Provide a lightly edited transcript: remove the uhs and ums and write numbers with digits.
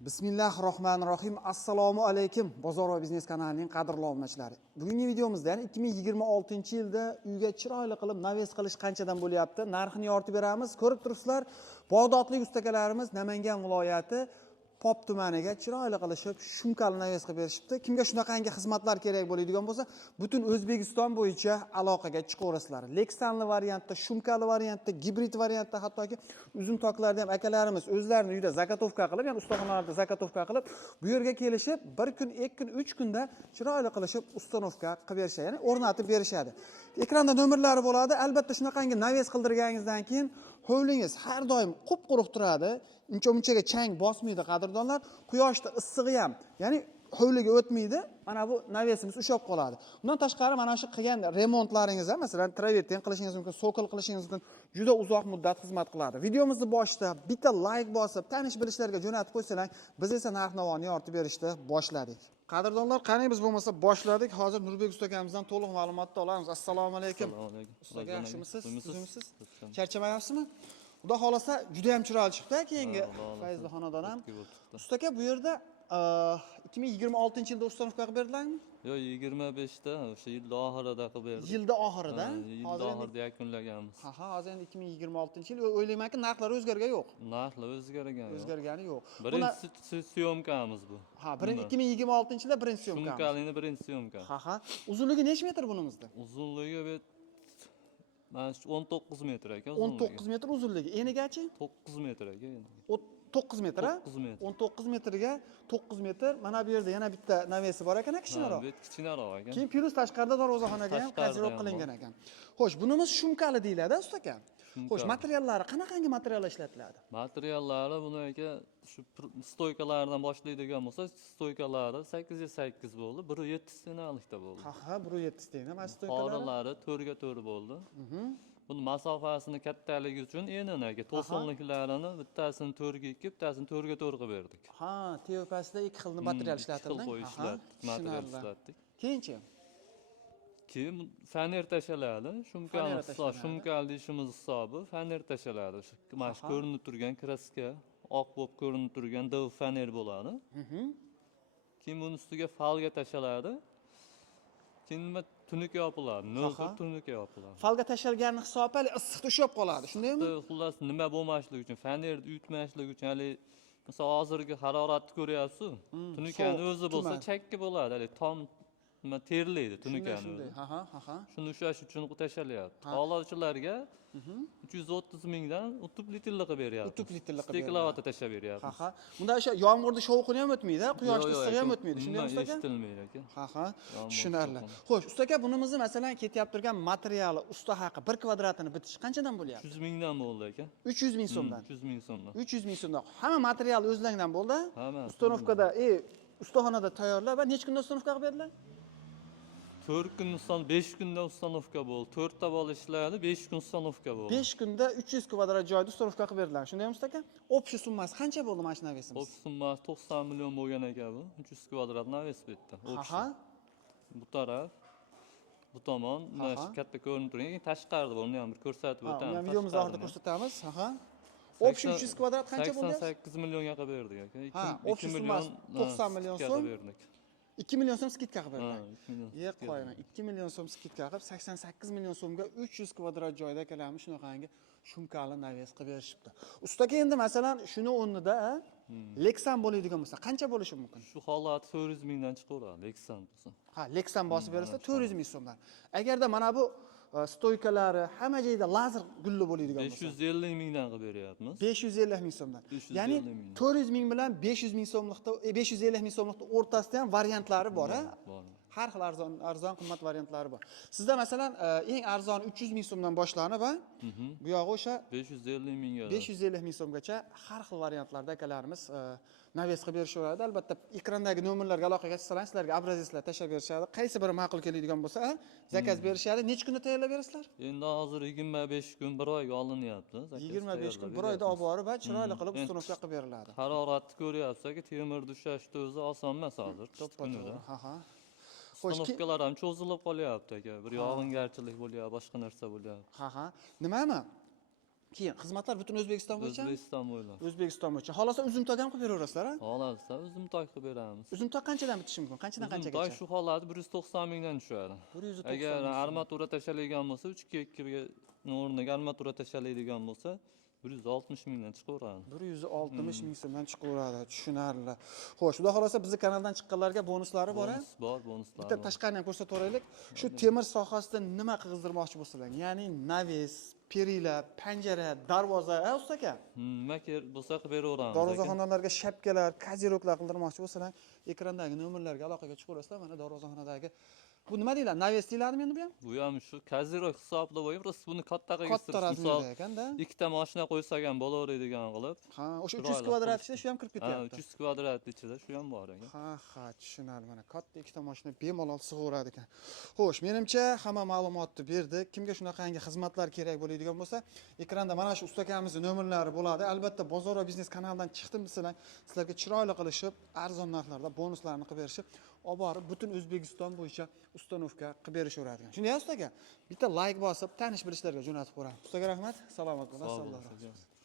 Bismillahirrohmanirrohim. Assalomu alaykum. Bozor va biznes kanalining qadrli obunachilari. Bugungi videomizda, ya'ni 2026-yilda uyga chiroyli qilib naves qilish qanchadan bo'lyapti, narxini yoritib beramiz. Ko'rib turibsizlar, Bog'dodlik ustakalarimiz Namangan viloyati Pop tumaniga chiroyli qilishib, shumkali naves qilib berishibdi. Kimga shunaqangi xizmatlar kerak bo'ladigan bo'lsa, butun O'zbekiston bo'yicha aloqaga chiqaverasizlar. Leksanli variantda, shumkali variantda, gibrid variantda, hattoki uzum toklarda ham akalarimiz o'zlarini uyda zakotovka qilib, ya'ni ustaxonalarda zakotovka qilib, bu yerga kelishib, 1 kun, 2 kun, 3 kunda chiroyli qilishib ustanovka qilib berishadi, ya'ni o'rnatib berishadi. Ekranda nomerlari bo'ladi. Albatta shunaqangi naves qildirganingizdan keyin hovlingiz har doim qup-quruq turadi. Uncha-munchaga chang bosmaydi, qadrdonlar. Quyoshda issig'i ham, ya'ni hovliga o'tmaydi. Mana bu navesimiz ushlab qoladi. Bundan tashqari mana shu qilgan remontlaringiz ham, masalan, travertin qilishingiz mumkin, sokol qilishingiz mumkin, juda uzoq muddat xizmat qiladi. Videomizni boshida bitta like bosib, tanish-bilishlarga jo'natib qo'ysalar, biz esa narx-navoni yoritib berishni boshladik. Qadrdonlar, qani biz bo'lmasa boshladik. Hozir Nurbek usta akamizdan to'liq ma'lumotni olamiz. Assalomu alaykum. Assalomu alaykum. Usta, yaxshimisiz? Tuzimsiz? Charchamayapsizmi? Xudo xolasa juda ham chiroyli chiqdi keyingi Fayzli xonadon ham. Usta aka, bu yerda 2026-yilda ustanovka qilib berdilarmi? Yo'q, 25da, o'sha yil oxirida qilib berdik. Yilda oxirida? Yil oxirida yakunlaganmiz. Ha, hozir endi 2026-yil. O'ylaymanki, narxlar o'zgargan yo'q. Narxlar o'zgargan yo'q. O'zgargani yo'q. Birinchi syomkamiz bu. Ha, 2026-yilda birinchi syomka. Syomkalining birinchi syomka. Ha. Uzunligi necha metr bunimizda? Uzunligi mana 19 metr ekan. 19 metr uzunligi. Enigachi? 9 metr ekan. 9 metr, ha? 19 metrga 9 metr. Mana bu yerda yana bitta navesi bor ekan, kichkinaroq. Bu kichkinaroq ekan. Keyin plus tashqarida darvozaxonaga ham qazirib qilingan ekan. Xo'sh, bunimiz shumkali deyiladi, usta aka. Xo'sh, materiallari qanaqangi materiallar ishlatiladi? Materiallari buni aka shu stoykalardan boshlaydigan bo'lsa, stoykalari 8x8 bo'ldi, 1.7 tenalikda bo'ldi. Ha, 1.7 tena mana stoykalari. Qoralari 4x4 bo'ldi. Buni masofasini kattaligi uchun enini to'sinliklarini bittasini 4x2, bittasini 4x4 qilib berdik. Ha, tepasida ikki xil material ishlatildi. Material ishlatdik. Keyinchi keyin faner tashaladi. Shumkal deyishimiz hisobi faner tashaladi. Mana shu ko'rinib turgan kraska, oq bo'lib ko'rinib turgan div faner bo'ladi. Keyin buni ustiga falga tashaladi. Keyin tunuka yopiladi. Nolga tunuka yopiladi. Falga tashalgani hisobi issiqda ushlab qoladi, shundaymi? Xullas nima bo'lmasligi uchun, fanerni uyutmasligi uchun, hali masalan hozirgi haroratni ko'ryapsiz. Tunukani o'zi bo'lsa chakka bo'ladi, hali tom terlaydi tunukani o'zi. Shuni ushlash uchun tashalyapti. Olovchilarga 330 mingdan utub litrli qilib beryapti. Utub litrli qilib Stekilovata tashab beryapti. Bunda o'sha yomg'irda shovqini ham o'tmaydi, quyoshda issig'i ham o'tmaydi, shunday usta aka? Eshitilmaydi aka. Tushunarli. Xo'sh, usta aka, bunimizni masalan ketyapti turgan materiali, usta haqi 1 kvadratini bitish qanchadan bo'lyapti? 300 mingdan bo'ldi aka. 300 ming so'mdan. 300 ming so'mdan. 300 ming so'mdan. Hamma material o'zlaridan bo'ldi? Hamma. Ustanovkada, ustaxonada tayyorlab va necha kunda ustanovka qilib berdilar? 4 kun 5 kunda ustanovka bo'ldi. 4 ta bola ishladi, 5 kun ustanovka bo'ldi. 5 kunda 300 kvadrat joyda ustanovka qilib berdilar. Shundaymi usta aka? Общий summasi qancha bo'ldi mana shu navesimiz? Общий summasi 90 million bo'lgan ekan bu. 300 kvadrat naves bitdi. Bu taraf, bu tomon, mana shu katta ko'rinib turgan, tashqarida bor, uni ham bir ko'rsatib o'tamiz. Uni videomiz oxirida ko'rsatamiz. Общий 300 kvadrat qancha bo'ldi? 88 millionga qilib berdik aka. 2 million 90 million so'm. 2 million so'm skidka qilib berdilar. Qo'yaman. 2 million so'm skidka qilib 88 million so'mga 300 kvadrat joyda akalarimiz shunaqangi shumkali naves qilib berishibdi. Ustaga endi masalan shuni o'rnida Leksan bo'ladigan bo'lsa qancha bo'lishi mumkin? Shu holat 400 mingdan chiqaveradi Leksan bo'lsa. Leksan bosib bersa 400 ming so'mdan. Agarda mana bu stoykalari hamma joyda lazer gulli bo'ladigan bo'lsa 550 mingdan qilib beryapmiz. 550 ming so'mdan. Ya'ni 400 ming bilan 500 ming so'mlikda 550 ming so'mlikda o'rtasida ham variantlari bor, ha? Bor. Har xil arzon qimmat variantlari bor. Sizda masalan eng arzoni 300 ming so'mdan boshlanib, bu yog'i o'sha 550 mingga 550 ming so'mgacha har xil variantlarda akalarimiz naves qilib berishaveradi. Albatta ekrandagi nomerlarga aloqaga chiqsalaringiz sizlarga obrazetslar tashlab berishadi. Qaysi biri ma'qul keladigan bo'lsa, zakaz berishadi. Necha kunda tayyorlab berasizlar? Endi hozir 25 kun, 1 oyga olinyapti. 25 kun, 1 oyda olib borib, chiroyli qilib ustanovka qilib beriladi. Haroratni ko'ryapsiz, temirni ushlashni o'zi oson emas hozir, ko'p kunida. Ustanovkalar ham cho'zilib qolyapti aka. Bir yog'ingarchilik bo'lyapti, boshqa narsa bo'lyapti. Nimami? Keyin xizmatlar butun O'zbekiston bo'yicha? O'zbekiston bo'ylab. O'zbekiston bo'yicha. Xolasa uzum tok ham qilib beraverasizlar, ha? Xohlasa uzum toy qilib beramiz. Uzum tok qanchadan bitishi mumkin? Qanchadan Uzum toy qanchagacha? shu holati 190 mingdan tushadi. 190 Agar ming. armatura tashalaydigan bo'lsa, 3-2 ga o'rniga armatura tashalaydigan bo'lsa, 160 mingdan chiqaveradi. 160 ming so'mdan chiqaveradi. Tushunarli. Xo'sh, xudo xolasa bizning kanaldan chiqqanlarga bonuslari bor, ha? Bonuslar Bitta tashqaridan ham ko'rsatib o'raylik. Shu temir sohasida nima qilg'izdirmoqchi bo'lsalar, ya'ni naves, perila, panjara, darvoza, usta aka. Nima kerak bo'lsa qilib beraveramiz. Darvozaxonalarga shapkalar, koziroklar qildirmoqchi bo'lsalar, ekrandagi nomerlarga aloqaga chiqaverasizlar. Mana darvozaxonadagi bu nima deyiladi? Naves deyladimi endi bu ham? Bu ham shu kazirok hisobida bo'lib, просто buni katta Katta qilib razmerda ekanda. ikkita mashina qo'ysak ham bo'laveradigan qilib. Ha, o'sha 300 kvadrat ichida shu ham kirib Ha, ketyapti. 300 kvadrat ichida shu ham bor ekan. Ha, tushunarli. Mana katta ikkita mashina bemalol sig'averadi ekan. Xo'sh, menimcha hamma ma'lumotni berdik. Kimga shunaqangi xizmatlar kerak bo'ladigan bo'lsa, ekranda mana shu usta akamizning nomerlari bo'ladi. Albatta, Bozor va biznes kanalidan chiqdim desalar, sizlarga chiroyli qilishib, arzon narxlarda bonuslarni qilib berishib, olib borib butun O'zbekiston bo'yicha ustanovka qilib berishaveradi. Shunday usta aka, bitta like bosib, tanish bilishlarga jo'natib qo'ying. Ustaga rahmat, salomat bo'ling. Sog' Assalomu bo'ling. alaykum.